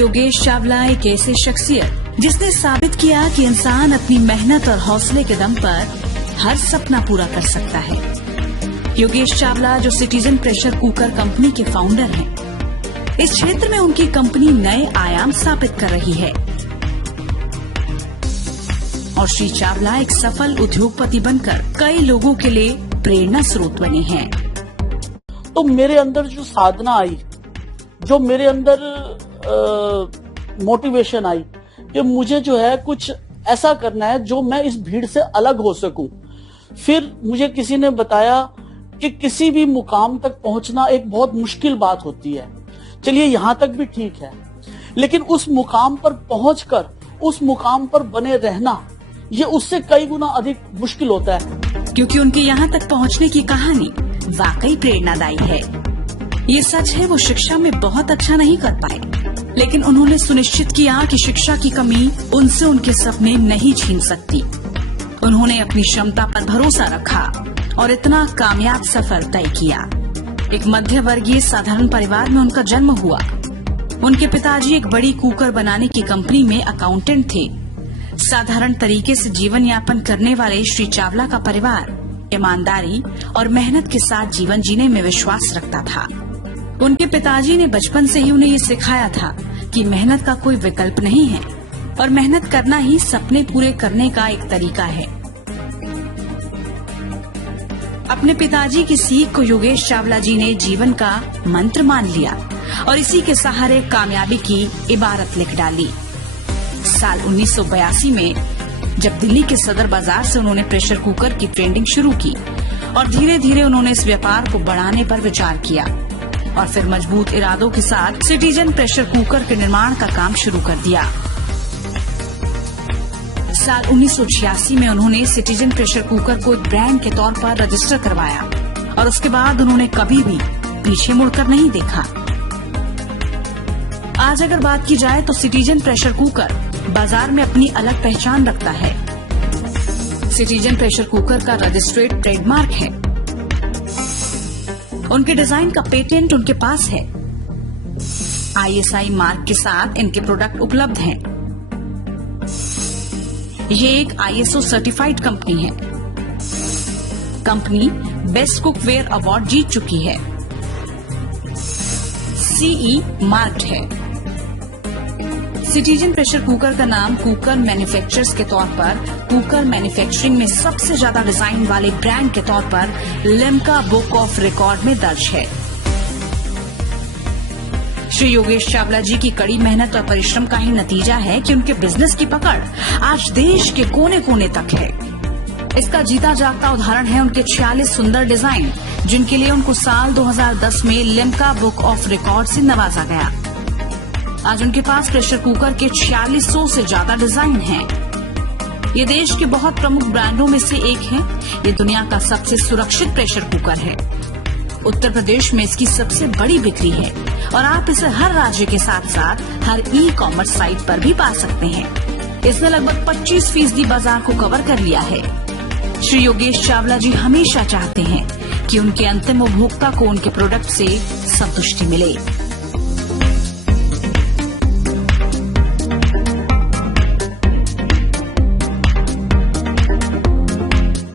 योगेश चावला एक ऐसे शख्सियत जिसने साबित किया कि इंसान अपनी मेहनत और हौसले के दम पर हर सपना पूरा कर सकता है। योगेश चावला जो सिटीजन प्रेशर कुकर कंपनी के फाउंडर हैं, इस क्षेत्र में उनकी कंपनी नए आयाम स्थापित कर रही है और श्री चावला एक सफल उद्योगपति बनकर कई लोगों के लिए प्रेरणा स्रोत बने हैं। तो मेरे अंदर जो साधना आई, जो मेरे अंदर मोटिवेशन आई कि मुझे जो है कुछ ऐसा करना है जो मैं इस भीड़ से अलग हो सकूं। फिर मुझे किसी ने बताया कि किसी भी मुकाम तक पहुंचना एक बहुत मुश्किल बात होती है। चलिए यहाँ तक भी ठीक है, लेकिन उस मुकाम पर पहुंचकर उस मुकाम पर बने रहना ये उससे कई गुना अधिक मुश्किल होता है। क्योंकि उनके यहाँ तक पहुँचने की कहानी वाकई प्रेरणादायी है। ये सच है वो शिक्षा में बहुत अच्छा नहीं कर पाए, लेकिन उन्होंने सुनिश्चित किया कि शिक्षा की कमी उनसे उनके सपने नहीं छीन सकती। उन्होंने अपनी क्षमता पर भरोसा रखा और इतना कामयाब सफर तय किया। एक मध्य वर्गीय साधारण परिवार में उनका जन्म हुआ। उनके पिताजी एक बड़ी कुकर बनाने की कंपनी में अकाउंटेंट थे। साधारण तरीके से जीवन यापन करने वाले श्री चावला का परिवार ईमानदारी और मेहनत के साथ जीवन जीने में विश्वास रखता था। उनके पिताजी ने बचपन से ही उन्हें ये सिखाया था कि मेहनत का कोई विकल्प नहीं है और मेहनत करना ही सपने पूरे करने का एक तरीका है। अपने पिताजी की सीख को योगेश चावला जी ने जीवन का मंत्र मान लिया और इसी के सहारे कामयाबी की इबारत लिख डाली। साल 1982 में जब दिल्ली के सदर बाजार से उन्होंने प्रेशर कुकर की ट्रेंडिंग शुरू की और धीरे धीरे उन्होंने इस व्यापार को बढ़ाने पर विचार किया और फिर मजबूत इरादों के साथ सिटीजन प्रेशर कुकर के निर्माण का काम शुरू कर दिया। साल 1986 में उन्होंने सिटीजन प्रेशर कुकर को एक ब्रांड के तौर पर रजिस्टर करवाया और उसके बाद उन्होंने कभी भी पीछे मुड़कर नहीं देखा। आज अगर बात की जाए तो सिटीजन प्रेशर कुकर बाजार में अपनी अलग पहचान रखता है। सिटीजन प्रेशर कुकर का रजिस्ट्रेड ट्रेडमार्क है। उनके डिजाइन का पेटेंट उनके पास है। ISI मार्क के साथ इनके प्रोडक्ट उपलब्ध हैं। ये एक ISO सर्टिफाइड कंपनी है। कंपनी बेस्ट कुकवेयर अवार्ड जीत चुकी है। CE मार्क्ड है। सिटीजन प्रेशर कुकर का नाम कुकर मैन्युफैक्चरर्स के तौर पर कुकर मैन्युफैक्चरिंग में सबसे ज्यादा डिजाइन वाले ब्रांड के तौर पर लिम्का बुक ऑफ रिकॉर्ड में दर्ज है। श्री योगेश चावला जी की कड़ी मेहनत और परिश्रम का ही नतीजा है कि उनके बिजनेस की पकड़ आज देश के कोने कोने तक है। इसका जीता जागता उदाहरण है उनके 46 सुंदर डिजाइन, जिनके लिए उनको साल 2010 में लिम्का बुक ऑफ रिकॉर्ड से नवाजा गया। आज उनके पास प्रेशर कुकर के 4600 से ज्यादा डिजाइन हैं। ये देश के बहुत प्रमुख ब्रांडों में से एक है। ये दुनिया का सबसे सुरक्षित प्रेशर कुकर है। उत्तर प्रदेश में इसकी सबसे बड़ी बिक्री है और आप इसे हर राज्य के साथ साथ हर ई-कॉमर्स साइट पर भी पा सकते हैं। इसने लगभग 25% बाजार को कवर कर लिया है। श्री योगेश चावला जी हमेशा चाहते हैं कि उनके अंतिम उपभोक्ता को उनके प्रोडक्ट से संतुष्टि मिले।